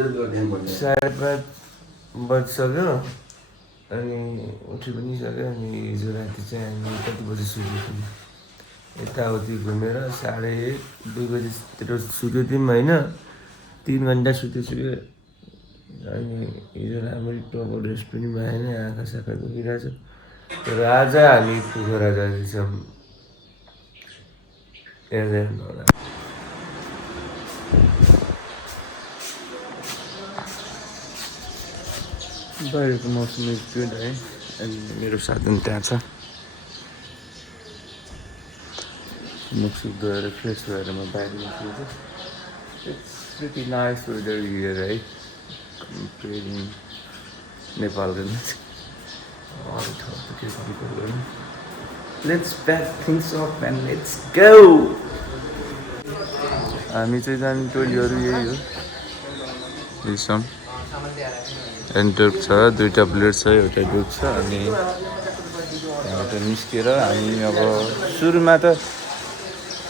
5:30 बजिसक्यो अनि उठि पनि सक्यो। अनि हिजो राति चाहिँ हामी कति बजी सुत्यो थियौँ, यताउति घुमेर 1:30-2 बजीतिर सुत्यो थियौँ होइन। 3 घन्टा सुतेछु कि। अनि हिजो राम्ररी प्रपर रेस्ट पनि भएन, आँखा साखा दुखिरहेछ। तर आज हामी पोखरा जाँदैछौँ, हेर्दै हुनुहोला। बाहिरको मौसम गुड है। अनि मेरो साधन त्यहाँ छ। मुखसुख धोएर फ्रेस भएर म बाहिर निस्किन्छु। It's pretty nice weather here है, कम्पेरिङ नेपालको अरू ठाउँ त के गर्नु। Let's pack things up and let's go. हामी चाहिँ जाने टोलीहरू यही हो। दिसम एन्टोप छ, 2टा बुलेट छ, एउटा डुक छ। अनि त्यहाँबाट निस्केर हामी अब सुरुमा त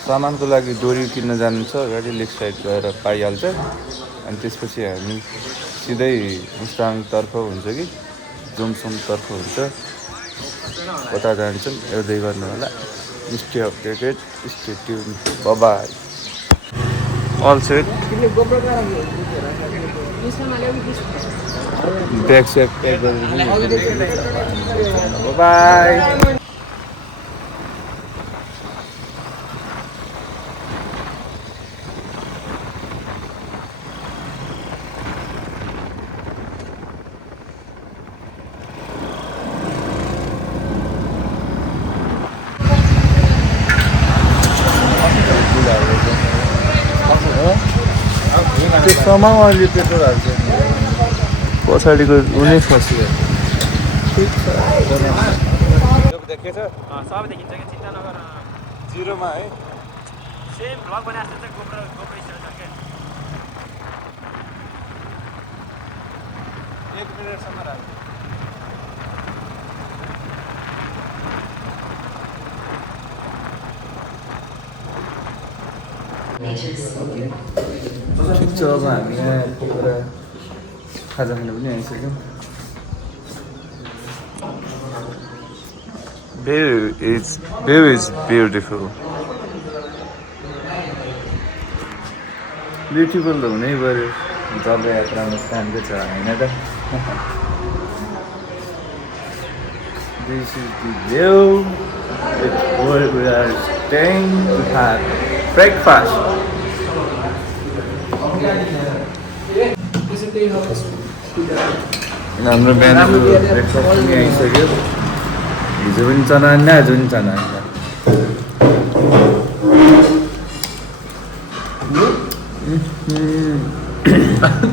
सामानको लागि डोरी किन्न जानु छ। अगाडि लेफ्ट साइड गएर पाइहाल्छ। अनि त्यसपछि हामी सिधै मुस्ताङतर्फ हुन्छ कि जोमसोमतर्फ हुन्छ, कता जान्छौँ हेर्दै गर्नु होला। Stay updated, stay tune, bye. All set. Bag स्याग प्याक गरेर बाइ। त्यसमा अहिले पेट्रोल हाल्छ, पछाडिको उनी फसियो। ठिक छ, देखेछ सबै देखिन्छ कि, चिन्ता नगर। जिरोमा है, सेम भ्लग भने जस्तो चाहिँ गोप्रो स्टाइल छ के। 1 मिनटसम्म राख्छ। ठिक छ, अब हामी यहाँ पोखरा खाजा खानु पनि आइसक्यौँ। View is beautiful. ब्युटिफुल त हुनै पऱ्यो, जब यात्रामा स्थानको छ होइन त। This is the view where we are staying to have breakfast. हाम्रो बिहानको ब्रेकफास्ट पनि आइसक्यो। हिजो पनि चना अन्डा, आज पनि चना अन्डा।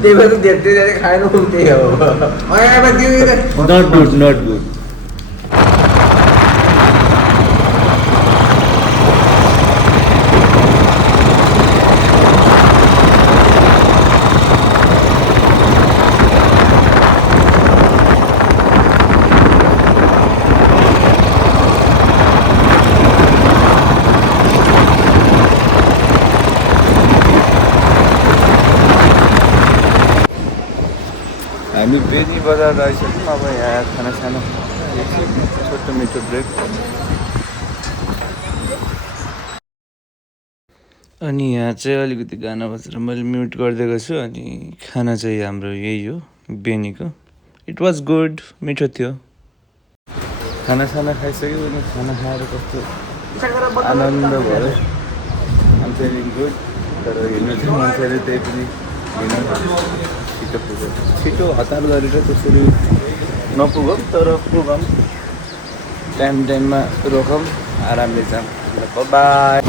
त्यही भएर धेरै धेरै खाएन, त्यही हो। Not good, not good. हामी बेनी बजार आइसक्यौँ। अब यहाँ खाना साना छोटो मिठो ब्रेक। अनि यहाँ चाहिँ अलिकति गाना बजेर मैले म्युट गरिदिएको छु। अनि खाना चाहिँ हाम्रो यही हो, बेनीको। इट वाज गुड, मिठो थियो। खाना साना खाइसक्यो। अनि खाना खाएर कस्तो आनन्द भयो। आम फिलिङ गुड। तर हिँड्नु चाहिँ मान्छेले त्यही पनि छिटो हतार गरेर त्यसरी नपुगौँ, तर पुगौँ, टाइममा रोकौँ, आरामले जाऊँ। By.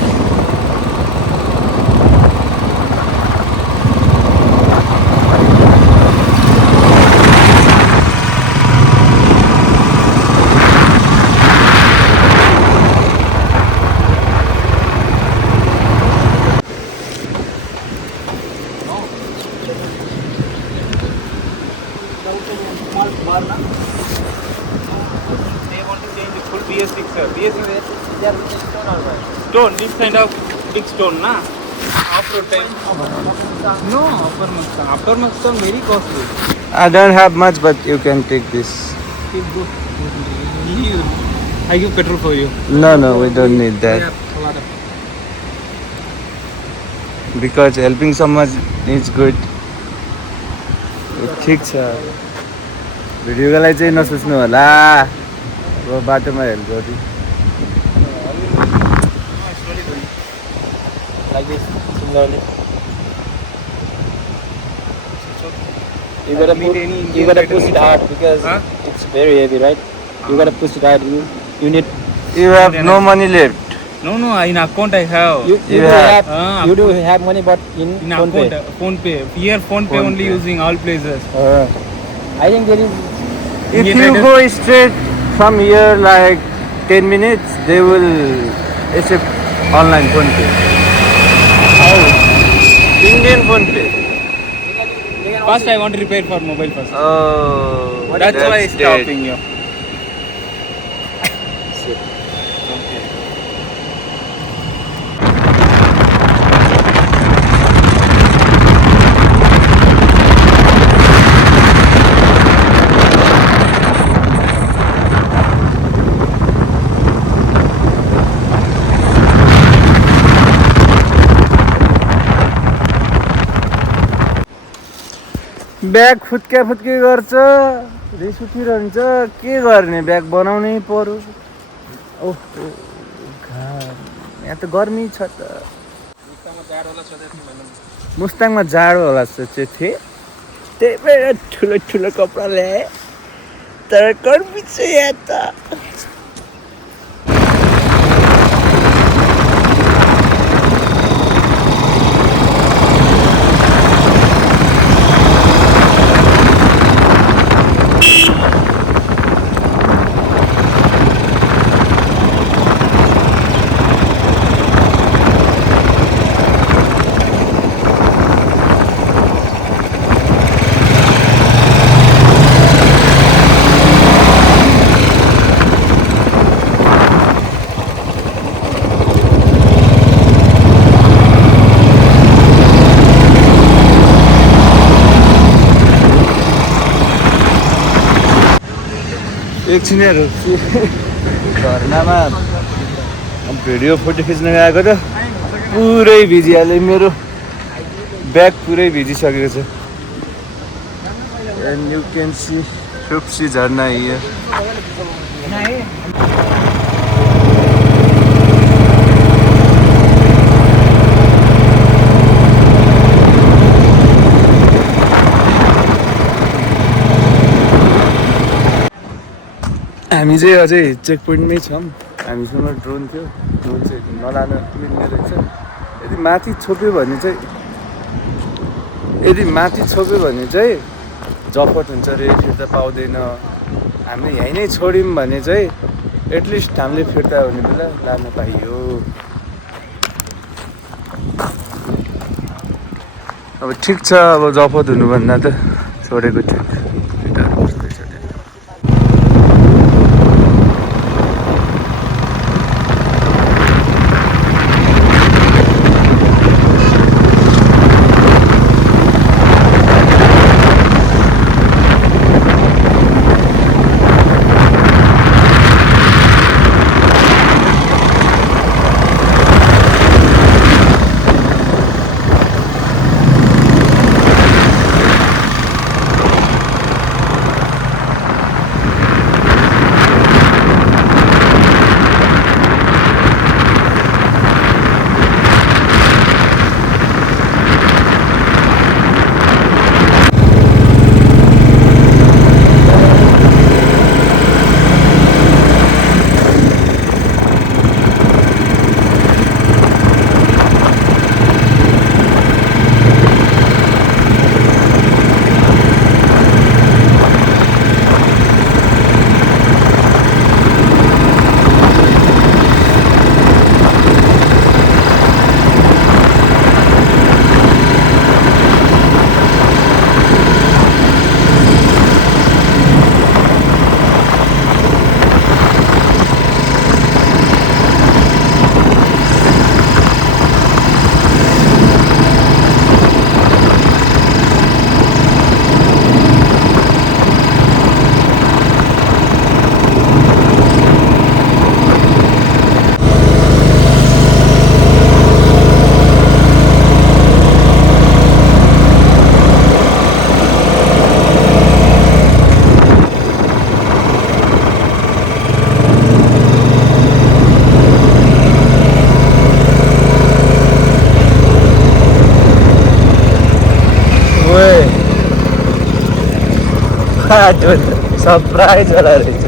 They want to change the full BS6, sir. BS6 stone, this kind of big stone, na? Off-road time. No, Upper Mustang very costly. I don't have much, but you can take this. Okay, go. I give petrol for you. No, we don't need that. Yeah, a lot of. Because helping someone is good. ठिक छ भिडियोको लागि चाहिँ नसोच्नु होला अब बाटोमा help गर्छु Like this, similarly. You gotta push it hard because it's very heavy, right? You gotta push it hard. You need. You have no money left. No, in account I have. You You do have- have. You do have money, but in In phone pay. account, phone pay. Here phone pay Phone only pay. using all places. I think there is. If you United- go straight from here like 10 minutes, they will accept online phone pay. Indian phone pay. First I want to repair for mobile first. Oh, That's why I'm dead. stopping you. Bag फुत्के गर्छ रिस उठिरहन्छ के गर्ने bag बनाउनै पर्यो ओहो घाम यहाँ त गर्मी छ त मुस्ताङमा जाडो होला सोचेको थिएँ त्यही भएर ठुलो ठुलो कपडा ल्याएँ तर गर्मी छ यहाँ त एकछिन रोक्छु झरनामा भिडियो फोटो खिच्न गएको त पुरै भिजिहाल्यो मेरो ब्याग पुरै भिजिसकेको छ and you can see Shupsi झरना हियर हामी चाहिँ अझै चेक पोइन्टमै छौँ हामीसँग ड्रोन थियो ड्रोन चाहिँ नलान मिल्ने रहेछ यदि माथि छोप्यो भने चाहिँ जफत हुन्छ रे फिर्ता पाउँदैन हामीले यहीँ नै छोड्यौँ भने चाहिँ एटलिस्ट हामीले फिर्ता हुने बेला लान पाइयो अब ठिक छ अब जफत हुनुभन्दा त छोडेको ठिक सरप्राइज होला रहेछ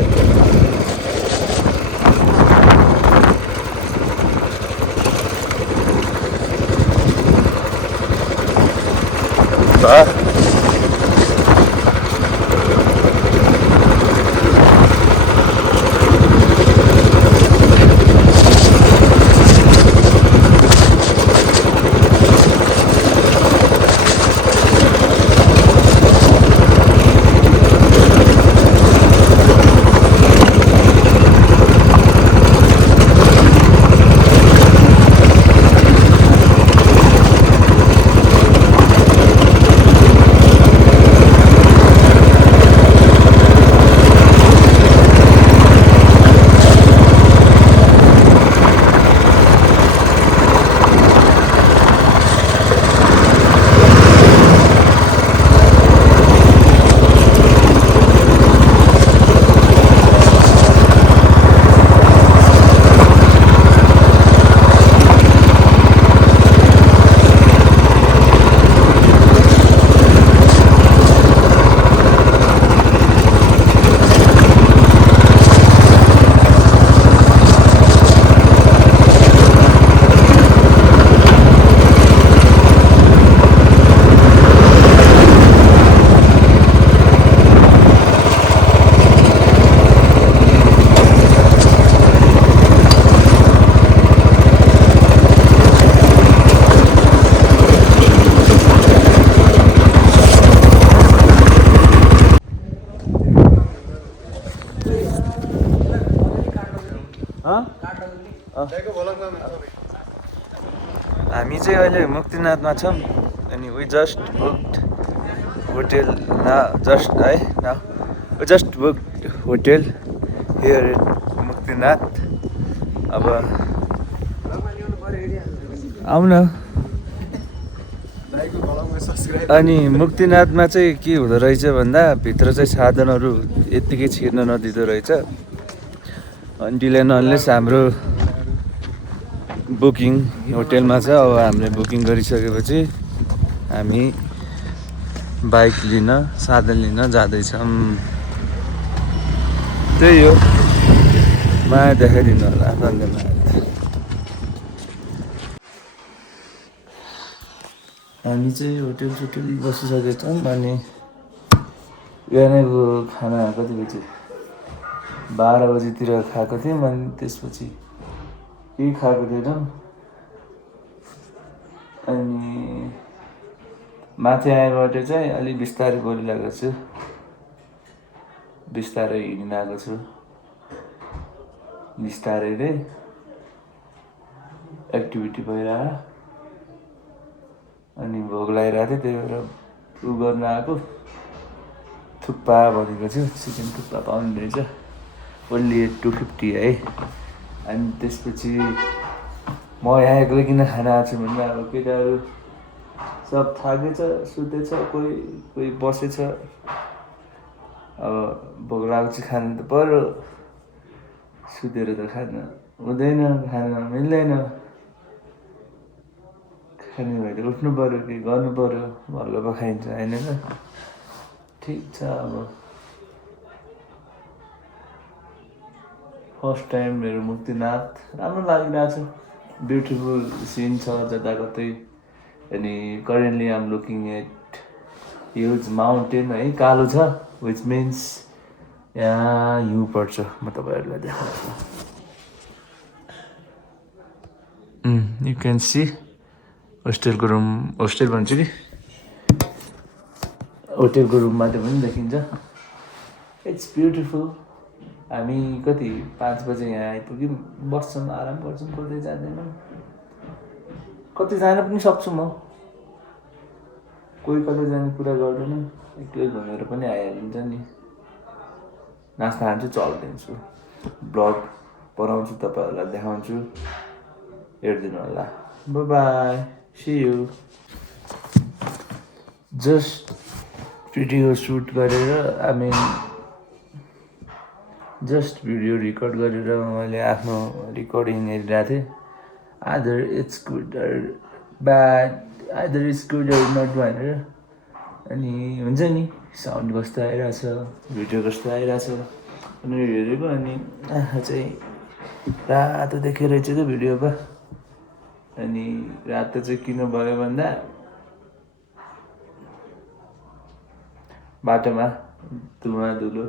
हामी चाहिँ अहिले मुक्तिनाथमा छौँ अनि we just booked hotel just booked hotel here Muktinath अब आऊ न अनि मुक्तिनाथमा चाहिँ के हुँदो रहेछ भन्दा भित्र चाहिँ साधनहरू यत्तिकै छिर्न नदिँदो रहेछ अन्टिल एन्ड अनलेस हाम्रो बुकिङ होटेलमा छ अब हामीले बुकिङ गरिसकेपछि हामी बाइक लिन साधन लिन जाँदैछौँ त्यही हो माया देखाइदिनु होला धन्यवाद हामी चाहिँ होटेल बसिसकेका छौँ अनि बिहानको खाना कति बजी 12 बजीतिर खाएको थियौँ अनि त्यसपछि केही खाएको थिएनौँ अनि माथि आएबाट चाहिँ अलिक बिस्तारै बोलिरहेको छु बिस्तारै हिँडिन आएको छु बिस्तारै नै एक्टिभिटी भइरह अनि भोक लागिरहेको थियो त्यही भएर उ गर्न आएको थुक्पा भनेको छु चिकन थुक्पा पाउनु रहेछ ओन्ली 250 है अनि त्यसपछि म यहाँ एक्लै किन खान आएको छु भन्दा अब केटाहरू सब थाकेछ सुतेछ कोही बसेछ अब भोक लागेको चाहिँ खानु त पर्यो सुतेर त खान हुँदैन खान मिल्दैन खाने भए त उठ्नु पर्यो के गर्नु पर्यो भल्ल पखाइन्छ होइन र ठिक छ अब फर्स्ट टाइम मेरो मुक्तिनाथ राम्रो लागिरहेछ ब्युटिफुल सिन छ जताकतै अनि currently I'm looking at huge mountain है कालो छ विच मिन्स यहाँ हिउँ पर्छ म तपाईँहरूलाई देखाउँछु यु क्यान सी होस्टेलको रुम होस्टेल भन्छु कि होटेलको रुमबाट पनि देखिन्छ इट्स ब्युटिफुल हामी कति 5 बजे यहाँ आइपुग्यौँ बस्छौँ आराम गर्छौँ कतै जाँदैनौँ कतै जान पनि सक्छु म कोही कतै जाने कुरा गर्दैन एक्लै घुमेर पनि आइहालिन्छ नि नाच्न खान्छु चलिदिन्छु ब्लग बनाउँछु तपाईँहरूलाई देखाउँछु हेरिदिनु होला bye see you just video shoot गरेर जस्ट भिडियो रेकर्ड गरेर मैले आफ्नो रेकर्डिङ हेरिरहेको थिएँ either it's good or bad either it's good or not भनेर अनि हुन्छ नि साउन्ड कस्तो आइरहेछ भिडियो कस्तो आइरहेछ भनेर हेरेको अनि आँखा चाहिँ रातो देखेर रहेछ क्या भिडियोमा अनि रातो चाहिँ किन भयो भन्दा बाटोमा धुवा धुलो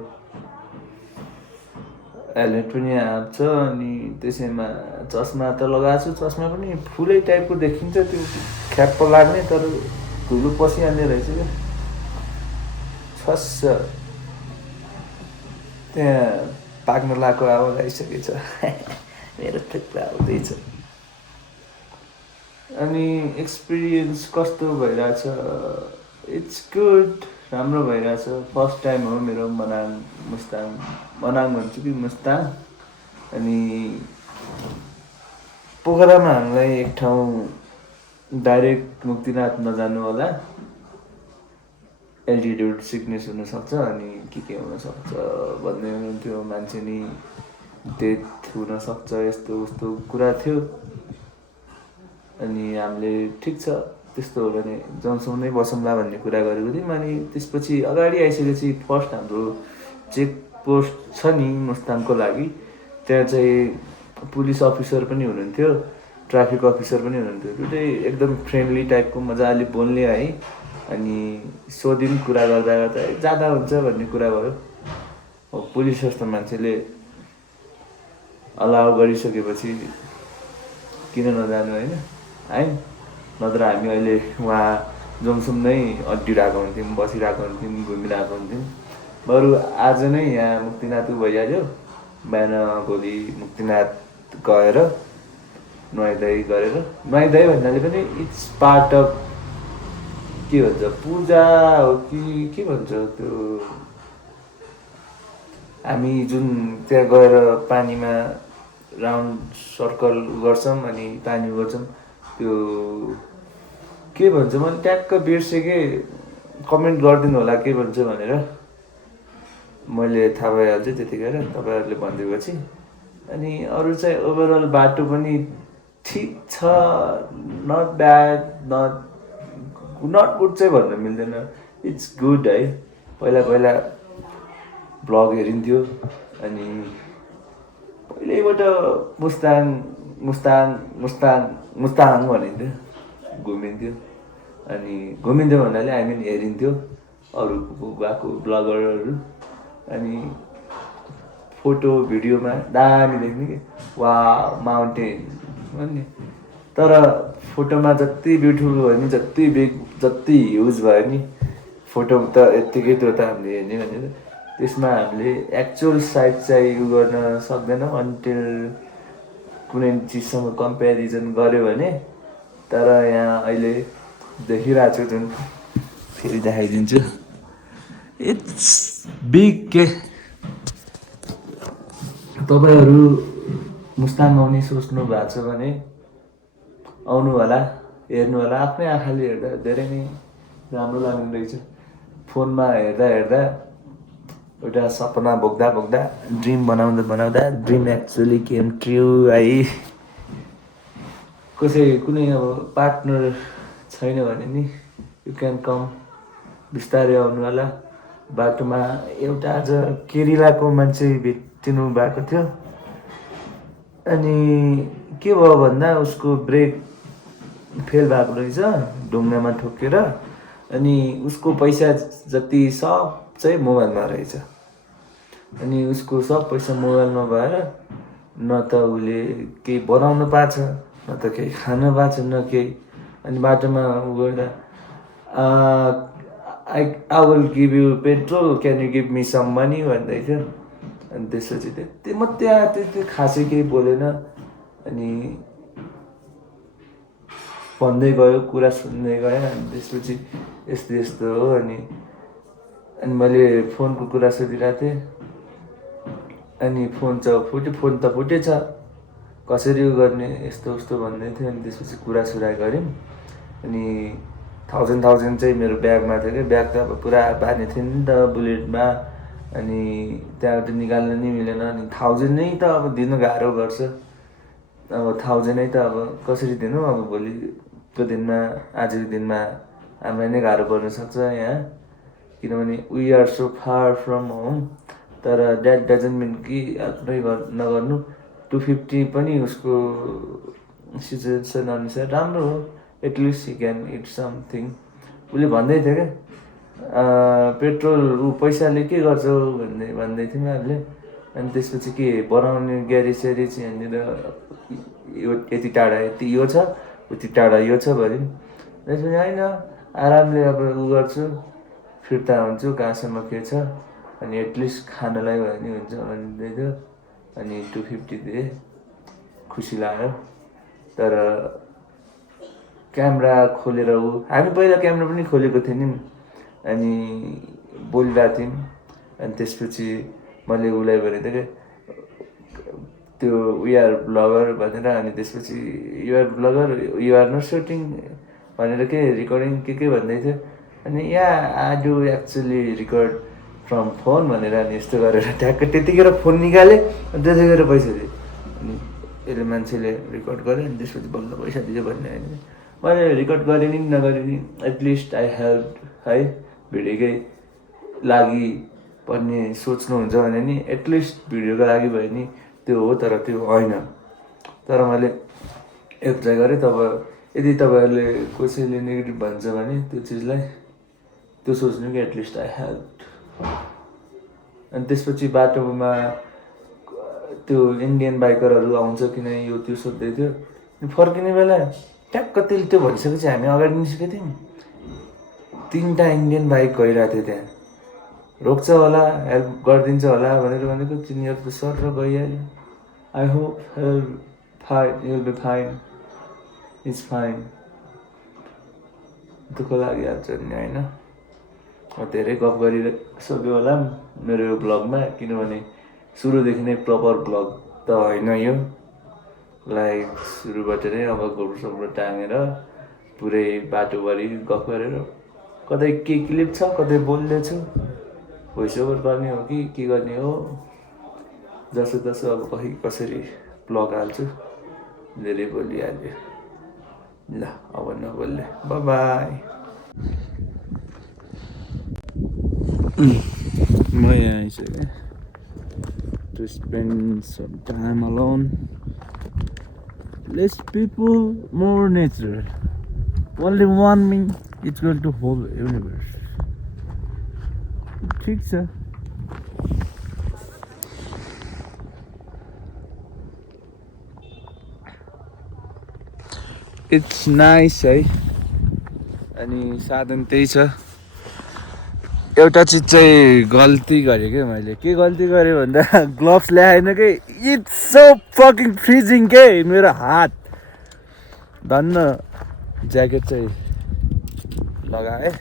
हेलमेट पनि आएको छ अनि त्यसैमा चस्मा त लगाएको छु चस्मा पनि फुलै टाइपको देखिन्छ त्यो ख्याप्प लाग्ने तर धुलो पसिहाल्ने रहेछ क्या छस्स त्यहाँ पाक्न लाएको आवाज आइसकेछ मेरो थुक्पा आउँदैछ अनि एक्सपिरियन्स कस्तो भइरहेछ इट्स गुड राम्रो भइरहेछ फर्स्ट टाइम हो मेरो मनाङ भन्छु कि मुस्ताङ अनि पोखरामा हामीलाई एक ठाउँ डाइरेक्ट मुक्तिनाथ नजानु होला एल्टिट्युड सिकनेस हुनसक्छ अनि के हुनसक्छ भन्दै हुनुहुन्थ्यो मान्छे नि डेथ हुनसक्छ यस्तो उस्तो कुरा थियो अनि हामीले ठिक छ त्यस्तो हो भने जमसम्मै बसौँला भन्ने कुरा गरेको थियौँ अनि त्यसपछि अगाडि आइसकेपछि फर्स्ट हाम्रो चेक पोस्ट छ नि मुस्ताङको लागि त्यहाँ चाहिँ पुलिस अफिसर पनि हुनुहुन्थ्यो ट्राफिक अफिसर पनि हुनुहुन्थ्यो दुइटै एकदम फ्रेन्डली टाइपको मजाले बोल्ने है अनि सोध्यौँ कुरा गर्दा गर्दा जाँदा हुन्छ भन्ने कुरा भयो पुलिस जस्तो मान्छेले अलाउ गरिसकेपछि किन नजानु होइन आयौँ नत्र हामी अहिले उहाँ जमसुम नै अड्डिरहेको हुन्थ्यौँ बसिरहेको हुन्थ्यौँ घुमिरहेको हुन्थ्यौँ बरु आज नै यहाँ मुक्तिनाथ भइहाल्यो बिहान भोलि मुक्तिनाथ गएर नुहाइधुवाइ गरेर नुहाइधुवाइ भन्नाले पनि इट्स पार्ट अफ के भन्छ पूजा हो कि के भन्छ त्यो हामी जुन त्यहाँ गएर पानीमा राउन्ड सर्कल गर्छौँ अनि पानी गर्छौँ त्यो के भन्छ मैले ट्याक्क बिर्सेँ कि कमेन्ट गरिदिनु होला के भन्छ भनेर मैले थाहा भइहाल्छु त्यतिखेर तपाईँहरूले भनिदिएपछि अनि अरू चाहिँ ओभरअल बाटो पनि ठिक छ नट ब्याड नट गुड चाहिँ भन्न मिल्दैन इट्स गुड है पहिला पहिला भ्लग हेरिन्थ्यो अनि पहिल्यैबाट मुस्ताङ भनिन्थ्यो घुमिन्थ्यो अनि घुमिन्थ्यो भन्नाले आई मिन हेरिन्थ्यो अरू गएको ब्लगरहरू अनि फोटो भिडियोमा दामी देख्ने कि वा माउन्टेन भन्ने तर फोटोमा जति ब्युटिफुल भयो नि जति ह्युज भयो नि फोटो त यत्तिकै त्यो त हामीले हेर्ने भनेर त्यसमा हामीले एक्चुअल साइज चाहिँ उ गर्न सक्दैनौँ अन्टिल कुनै चिजसँग कम्पेरिजन गऱ्यो भने तर यहाँ अहिले देखिरहेको छु जुन फेरि देखाइदिन्छु इट्स बिग के तपाईँहरू मुस्ताङ आउने सोच्नु भएको छ भने आउनु होला हेर्नु होला आफ्नै आँखाले हेर्दा धेरै नै राम्रो लाग्ने रहेछ फोनमा हेर्दा एउटा सपना बोक्दा ड्रिम बनाउँदा ड्रिम एक्चुअली केम ट्रु है कसै कुनै अब पार्टनर छैन भने नि यु क्यान कम बिस्तारै आउनु होला बाटोमा एउटा आज केरिलाको मान्छे भेटिनु भएको थियो अनि के भयो भन्दा उसको ब्रेक फेल भएको रहेछ ढुङ्गामा ठोकेर अनि उसको पैसा जति सब चाहिँ मोबाइलमा रहेछ अनि उसको सब पैसा मोबाइलमा भएर न त उसले केही बनाउन पाएको छ न त केही खान पाएको छ न केही अनि बाटोमा गएर I will give you petrol can you give me some money भन्दै थियो अनि त्यसपछि त्यति मात्रै त्यति खासै केही बोलेन अनि भन्दै गयो कुरा सुन्दै गयो अनि त्यसपछि यस्तो यस्तो हो अनि मैले फोनको कुरा सोधिरहेको थिएँ अनि फोन त फुटेछ कसरी गर्ने यस्तो उस्तो भन्दै थियो अनि त्यसपछि कुरा गऱ्यौँ अनि 1000 चाहिँ मेरो ब्यागमा थियो कि ब्याग त अब पुरा बाँध्ने थियो नि त बुलेटमा अनि त्यहाँबाट निकाल्न नि मिलेन अनि 1000 नै त अब दिनु गाह्रो गर्छ अब 1000 नै त अब कसरी दिनु अब भोलिको दिनमा आजको दिनमा हामीलाई नै गाह्रो पर्न सक्छ यहाँ, किनभने we are so far from home. तर द्याट डजन्ट मिन कि आफ्नै नगर्नु। 250 पनि उसको सिचुएसन अनुसार राम्रो हो, at least he can it something. उसले भन्दै थियो क्या पेट्रोल पैसाले के गर्छ भन्दै थियो उनीहरूले। अनि त्यसपछि के बनाउने ग्यारेज स्यारेज यहाँनिर यो यति टाढा यति यो छ, उति टाढा यो छ भने त्यसपछि होइन आरामले अब उ गर्छु, फिर्ता हुन्छु कहाँसम्म के छ, अनि एटलिस्ट खानलाई भए नि हुन्छ भन्दै थियो। अनि 250 दिए, खुसी लाग्यो। तर क्यामेरा खोलेर हामी पहिला क्यामेरा पनि खोलेको थियौँ नि, अनि बोलिरहेको थियौँ। अनि त्यसपछि मैले उसलाई भनेको थिएँ त्यो वी आर ब्लगर भनेर। अनि त्यसपछि you are blogger, you are not shooting भनेर के रिकर्डिङ के भन्दै थियो। अनि I do actually record from phone भनेर। अनि यस्तो गरेर ट्याक्क त्यतिखेर फोन निकालेँ, अनि त्यतिखेर पैसा दिएँ। अनि यसले मान्छेले रिकर्ड गरेँ, अनि त्यसपछि बल्ल पैसा दियो भन्ने होइन। मैले रिकर्ड गरेँ नि नगरे नि एटलिस्ट आई हेल्प है, भिडियोकै लागि भन्ने सोच्नुहुन्छ भने नि एटलिस्ट भिडियोको लागि भयो नि त्यो हो, तर त्यो होइन। तर मैले एन्जोय गरेँ। यदि तपाईँहरूले कसैले नेगेटिभ भन्छ भने त्यो चिजलाई त्यो सोच्नु कि एटलिस्ट आई हेल्प। अनि त्यसपछि बाटोमा त्यो इन्डियन बाइकरहरू आउँछ कि नै यो त्यो सोध्दै थियो। फर्किने बेला ट्याक्क त्यो भनिसकेपछि हामी अगाडि निस्केको थियौँ, 3टा इन्डियन बाइक गइरहेको थियो। त्यहाँ रोक्छ होला, हेल्प गरिदिन्छ होला भनेर भनेको, तिनीहरू त सर र गइहाल्यो। I hope will be fine, it's fine. दुःख लागिहाल्छ नि होइन। धेरै गफ गरिसक्यो होला मेरो यो ब्लगमा, किनभने सुरुदेखि नै प्रपर ब्लग त होइन यो। लाइक सुरुबाट नै अब गोब्रो टाँगेर पुरै बाटोभरि गफ गरेर कतै के क्लिप छ, कतै बोल्दैछु, भोइस ओभर गर्ने हो कि के गर्ने हो, जसो अब कसरी ब्लग हाल्छु। धेरै बोलिहाल्यो, ल अब नबोल्ने, बाई। म यहाँ आइसकेँ to spend some time alone. Less people, more nature. Only one me, it's going to whole universe. ठिक छ। इट्स नाइस है। अनि साधन त्यही छ। एउटा चिज चाहिँ गल्ती गरेँ क्या मैले। के गल्ती गरेँ भन्दा ग्लोभ्स ल्याएन कि, इट्स सो फकिङ फ्रिजिङ के मेरो हात। धन्न ज्याकेट चाहिँ लगाएँ।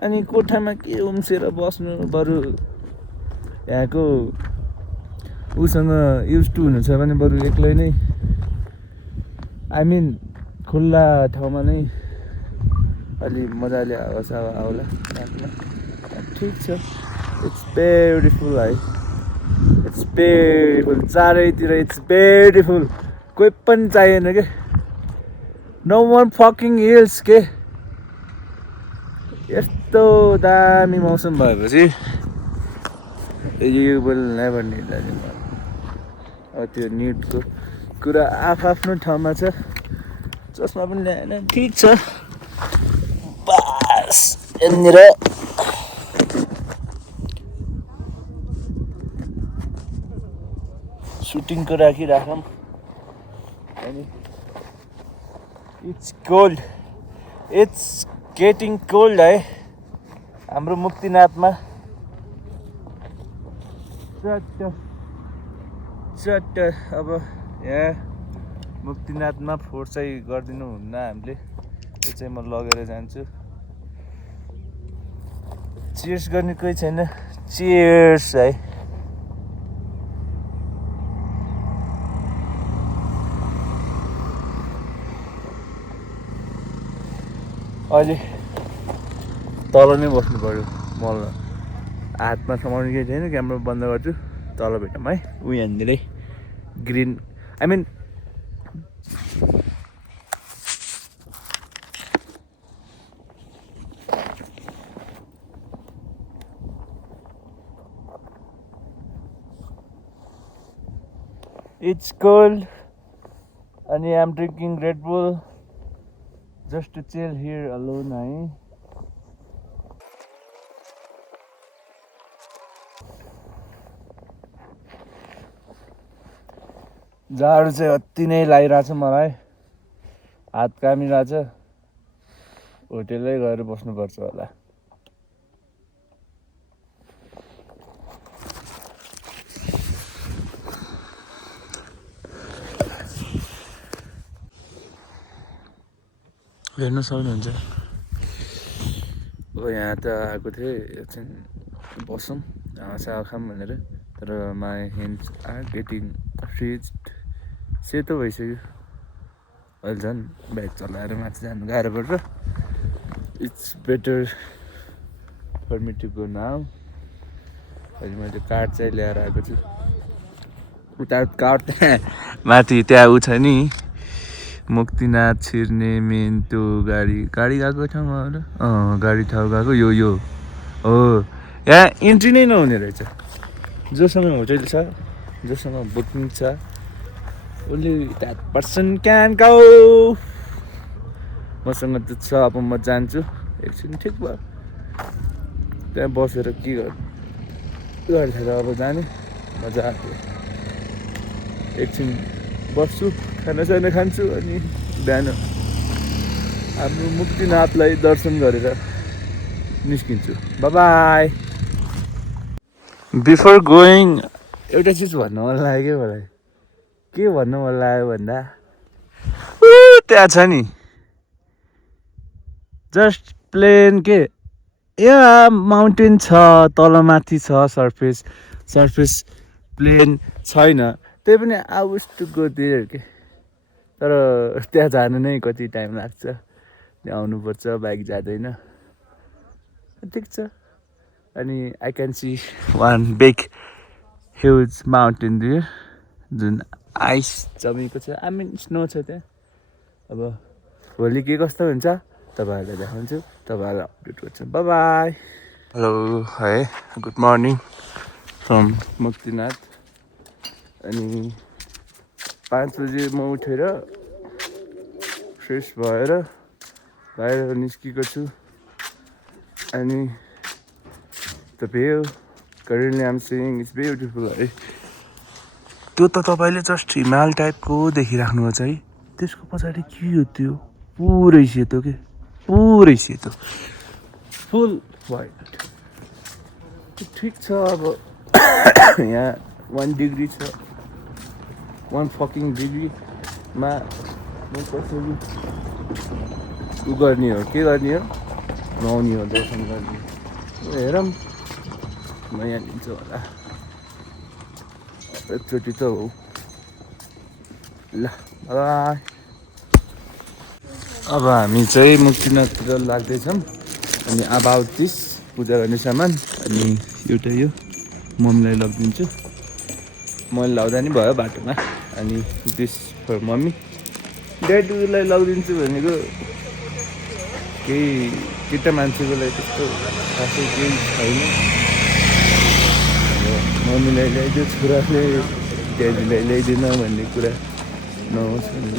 अनि कोठामा के उम्सेर बस्नु, बरु यहाँको उसँग युज टु हुनु छ भने बरु एक्लै नै, आई मिन खुल्ला ठाउँमा नै अलि मजाले हावा आउला नाकमा। ठिक छ। इट्स ब्युटिफुल है, इट्स ब्युटिफुल। चारैतिर इट्स ब्युटिफुल। कोही पनि चाहिएन के, नो वान फकिङ हिल्स के। यस्तो दामी मौसम भएपछि यो बोल्नै भन्ने लाग्यो मलाई। अब त्यो निडको कुरा आफ्नो ठाउँमा छ, चस्मा पनि ल्याएन, ठिक छ। बास यहाँनिर सुटिङको राखिराखौँ। अनि it's cold, it's getting cold है हाम्रो मुक्तिनाथमा। चट्ट अब यहाँ मुक्तिनाथमा फोहोर चाहिँ गरिदिनु हुन्न हामीले, त्यो चाहिँ म लगेर जान्छु। चियर्स गर्ने कोही छैन, चियर्स है। अहिले तल नै बस्नु पऱ्यो, मलाई हातमा समाउने केही छैन। क्यामेरा बन्द गर्छु, तल भेटौँ है। ऊ यहाँनिरै green, I mean It's cold and I'm drinking Red Bull just to chill here alone है जाडो चाहिँ अति नै लागिरहेछ मलाई हात कामिरहेछ होटेलै गएर बस्नुपर्छ होला हेर्न सक्नुहुन्छ अब यहाँ त आएको थिएँ एकछिन बसौँ साग खाऊँ भनेर तर माई ह्यान्ड्स आर गेटिङ फ्रिज्ड सेतो भइसक्यो अहिले झन् बाइक चलाएर माथि जानु गाह्रो पर्छ it's better for me to go now अहिले मैले कार्ड चाहिँ ल्याएर आएको छु उता कार्ड माथि त्यहाँ ऊ छ नि मुक्तिनाथ छिर्ने मेन त्यो गाडी गएको ठाउँमा होला गाडी ठाउँ गएको यो हो यहाँ इन्ट्री नै नहुने रहेछ जोसँग होटेल छ जोसँग बुकिङ छ only that person can go मसँग त छ अब म जान्छु एकछिन ठिक भयो त्यहाँ बसेर के गरेर अब जाने मजा आयो एकछिन बस्छु खानासाना खान्छु अनि बिहान हाम्रो मुक्तिनाथलाई दर्शन गरेर निस्किन्छु बाइ बाइ बिफोर गोइङ एउटा चिज भन्नु मन लाग्यो मलाई के भन्नु मन लाग्यो भन्दा त्यहाँ छ नि जस्ट प्लेन के यहाँ माउन्टेन छ तलमाथि छ सर्फेस प्लेन छैन त्यही पनि I wish to go there के तर त्यहाँ जानु नै कति टाइम लाग्छ त्यहाँ आउनुपर्छ बाइक जाँदैन ठिक छ अनि I can see one big huge mountain there जुन आइस जमेको छ आई मिन स्नो छ त्यहाँ अब भोलि के कस्तो हुन्छ तपाईँहरूलाई देखाउँछु तपाईँहरूलाई अपडेट गर्छु बाइ बाइ हेलो है गुड मर्निङ फ्रम मुक्तिनाथ अनि 5 बजे म उठेर फ्रेस भएर बाहिर निस्केको छु अनि the view currently I'm seeing it's beautiful है त्यो त तपाईँले जस्ट हिमाल टाइपको देखिराख्नुहोस् है त्यसको पछाडि के हो त्यो पुरै सेतो के पुरै सेतो फुल वाइट ठिक छ अब यहाँ 1 डिग्री छ 1 फकिङ डिग्रीमा म कसरी उ गर्ने हो के गर्ने हो नुहाउने हो दर्शन गर्ने हेरौँ म यहाँ लिन्छु होला एकचोटि त हो ल बाइ अब हामी चाहिँ मुक्तिनाथतिर लाग्दैछौँ अनि अबाउट दिस पूजा गर्ने सामान अनि एउटा यो मम्मीलाई लगिदिन्छु मैले लाउँदा नि भयो बाटोमा अनि दिस फर मम्मी ड्याडीलाई लगिदिन्छु भनेको केही केटा मान्छेको लागि त्यस्तो खासै केही छैन मम्मीलाई ल्याइदियो छोराले ड्याडीलाई ल्याइदिएन भन्ने कुरा नहोस् भनेर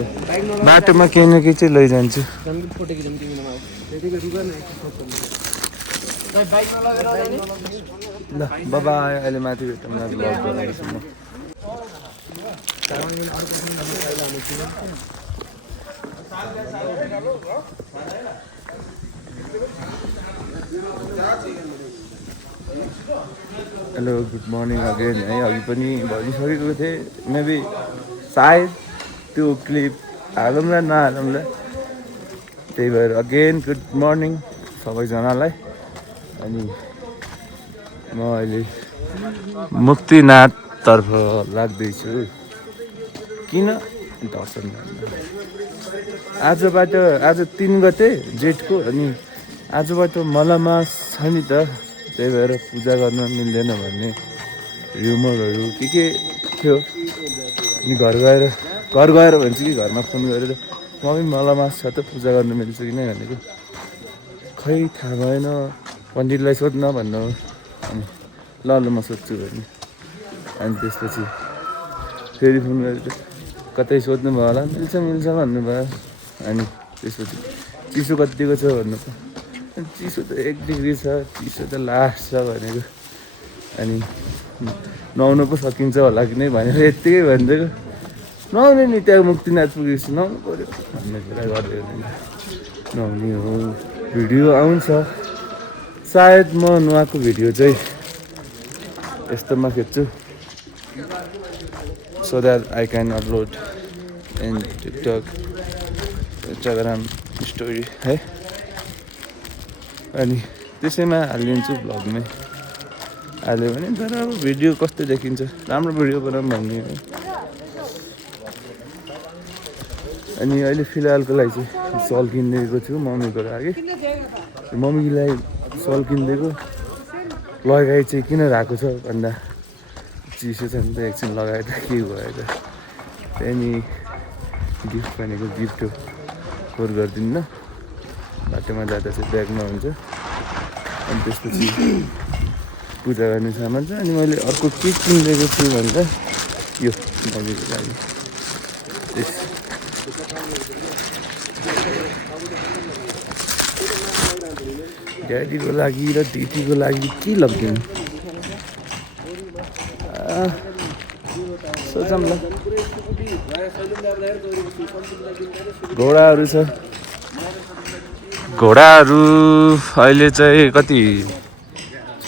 बाटोमा केही न केही चाहिँ लैजान्छु ल बाबा अहिले माथि भेटौँ न ब्लग बनाउँछु म हेलो गुड मर्निङ अगेन है अघि पनि भनिसकेको थिएँ मेबी सायद त्यो क्लिप हालौँला नहालौँला त्यही भएर अगेन गुड मर्निङ सबैजनालाई अनि म अहिले मुक्तिनाथतर्फ लाग्दैछु किन दर्शन आजबाट आज 3 गते जेठको अनि आजबाट मलमास छ नि त त्यही भएर पूजा गर्न मिल्दैन भन्ने र्युमरहरू के थियो अनि घर गएर भन्छु कि घरमा फोन गरेर मम्मी मलमास छ त पूजा गर्न मिल्छ कि नै भनेको खै थाहा भएन पण्डितलाई सोध्न भन्नु अनि ल म सोध्छु भने अनि त्यसपछि फेरि फोन गरेर कतै सोध्नु भयो होला मिल्छ भन्नुभयो अनि त्यसपछि चिसो कतिको छ भन्नुभयो चिसो त 1 डिग्री छ चिसो त लास्ट छ भनेको अनि नुहाउनु पो सकिन्छ होला कि नै भनेर यत्तिकै भनिदिएको नुहाउने नि त्यहाँ मुक्तिनाथ पुगेपछि नुहाउनु पऱ्यो भन्ने कुरा गरिदियो नुहाउने हो भिडियो आउँछ सायद म नुहाएको भिडियो चाहिँ यस्तोमा खिच्छु so that I can upload in TikTok, Instagram story है अनि त्यसैमा हालिदिन्छु भ्लगमै हाल्यो भने तर अब भिडियो कस्तो देखिन्छ राम्रो भिडियो बनाऊँ भन्ने हो अनि अहिले फिलहालको लागि चाहिँ सल किनिदिएको छु मम्मीको लागि मम्मीलाई सल किनिदिएको लगाइ चाहिँ किन राखेको छ भन्दा चिसो छ नि त एकछिन लगाएर के भयो त त्यही नि गिफ्ट भनेको गिफ्ट हो फोहोर गरिदिन्न बाटोमा जाँदा चाहिँ ब्यागमा हुन्छ अनि त्यसपछि पूजा गर्ने सामान छ अनि मैले अर्को के किनिदिएको छु भन्दा यो मम्मीको लागि ड्याडीको लागि र दिदीको लागि के लगिदिनु सोचौँ ल घोडाहरू छ घोडाहरू अहिले चाहिँ कति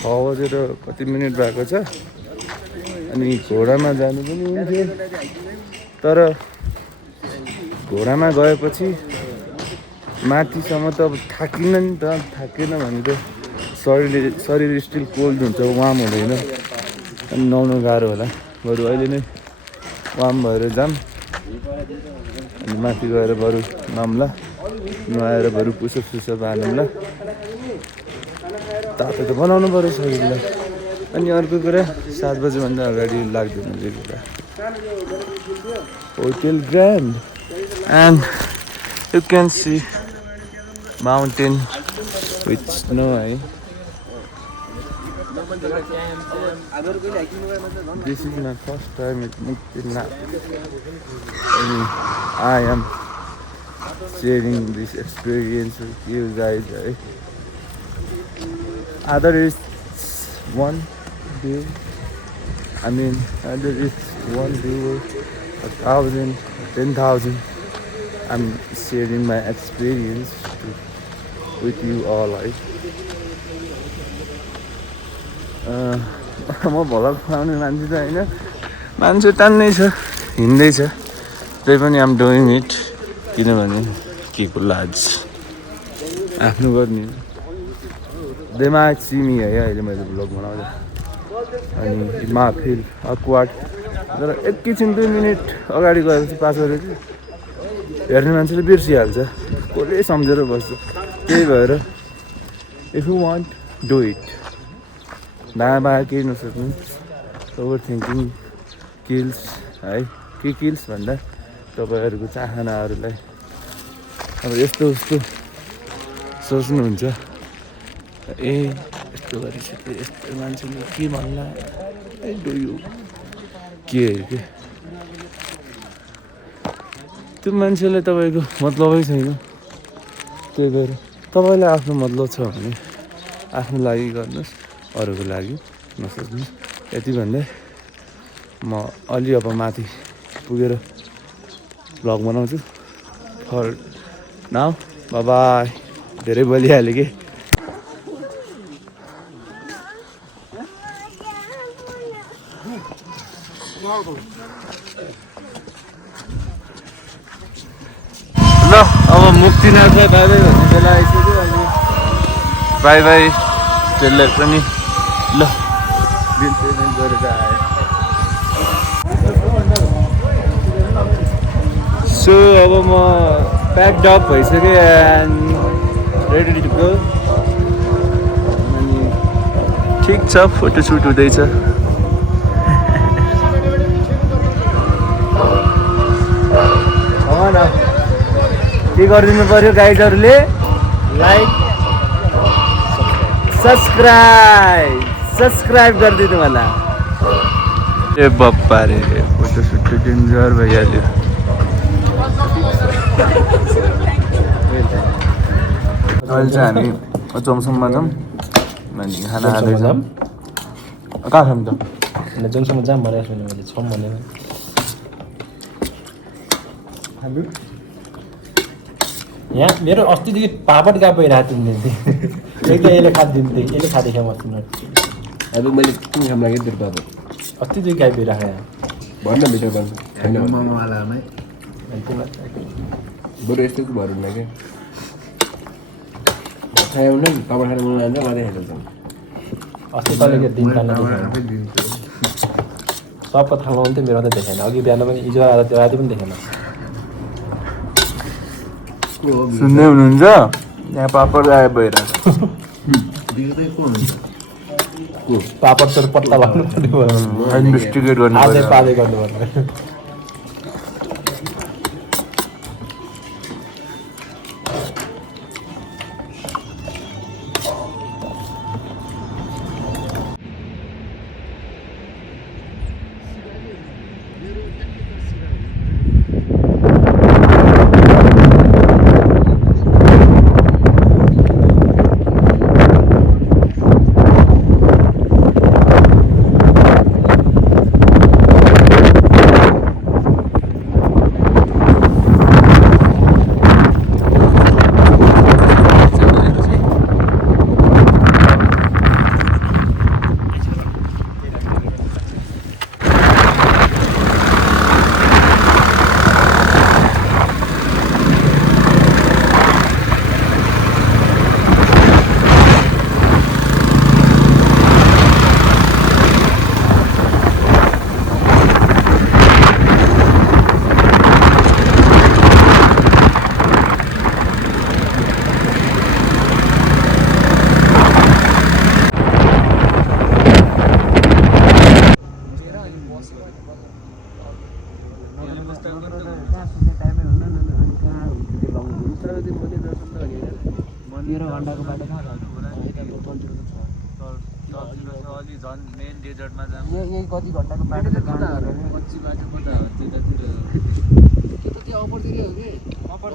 6 बजेर कति मिनट भएको छ अनि घोडामा जानु पनि हुन्थ्यो तर घोडामा गएपछि माथिसम्म त अब थाकिन्न नि त थाकेन भने त शरीर स्टिल कोल्ड हुन्छ वार्म हुँदैन अनि नुहाउनु गाह्रो होला बरु अहिले नै वार्म भएर जाम अनि माथि गएर बरु नुहाउँला नुहाएर बरु पुसअप हालौँला तातो त बनाउनु पऱ्यो शरीरलाई अनि अर्को कुरा 7 बजेभन्दा अगाडि लाग्दैन यो कुरा hotel grand and you can see mountain with snow है This is my first time at Muktinath and I am sharing this experience with you guys. Other is one day, other is one day, 1,000, 10,000. I'm sharing my experience with you all. म vlog बनाउने मान्छे त होइन मान्छे तान्नै छ हिँड्दैछ त्यही पनि आम डुइङ इट किनभने के को लाज आफ्नो गर्ने दिमाग सिमी है अहिले मैले भ्लग बनाउँदा अनि मा फिल अक्वार्ड तर एकैछिन 2 मिनट अगाडि गएपछि पास गरेपछि हेर्ने मान्छेले बिर्सिहाल्छ कसले सम्झेर बस्छ त्यही भएर if you want do it बाबा केही नसोच्नु ओभर थिङ्किङ किल्स है के किल्स भन्दा तपाईँहरूको चाहनाहरूलाई अब यस्तो उस्तो सोच्नुहुन्छ ए यस्तो गरिसक्यो यस्तो मान्छेले के भन्ला डुयो के त्यो मान्छेलाई तपाईँको मतलबै छैन त्यही भएर तपाईँलाई आफ्नो मतलब छ भने आफ्नो लागि गर्नुहोस् अरूको लागि नसोच्नु यति भन्दै म अलि अब माथि पुगेर भ्लग बनाउँछु फर नाउ बाई बाई धेरै बोलिहालेँ कि ल अब मुक्तिनाथलाई बाई बाई भन्ने बेला आइसक्यो अनि बाई बाई त्यसलाई पनि ल बिल पेमेन्ट गरेर आयो सो अब म प्याक्ड अप भइसकेँ एन्ड रेडी टु गो अनि ठिक छ फोटोसुट हुँदैछ न के गरिदिनु पर्यो गाइजहरूले लाइक सब्सक्राइब गरिदिनु होला ए बप्पा रे फोटोसुट डेन्जर भइहाल्यो अहिले चाहिँ हामी जमसममा जाऊँ अनि खाना खाँदैछौँ कहाँ खाऊँ त जङसम्म जाम भनेको छैन मैले छौँ भनेर यहाँ मेरो अस्तिदेखि पापड गएको भइरहेको थियो एकदम यसले खाँदिन्थेँ यसले खाँदैछ म अब मैले किन खाम लाग्यो तेरो बाबु अस्तिदेखि गाई भइरहेको यहाँ भन्न भित्र गर्नु छैन मोमोवालामै बरु यस्तो त भरुन्न क्या खायो भने तपाईँ खानु मन लाग्यो मात्रै खाइदिन्छ अस्ति कहिले दिन तान्न आफै दिन्छु सबको थाहा लगाउँथ्यो मेरो त देखेन अघि बिहान पनि हिजो आएर त्यो राति पनि देखेन सुन्दै हुनुहुन्छ यहाँ पापड आयो भइरहेको दिँदै को हुन्छ पापड तर पत्ता लाग्नु पर्यो इन्भेस्टिगेट गर्नु आधै पर्यो। पाधै गर्नु पर्यो मेन डेजर्टमा जानु यही कति घन्टाको बाटो छ कच्ची बाटो कता हो त्यतातिर त्यो अप्परतिरै हो कि अप्पर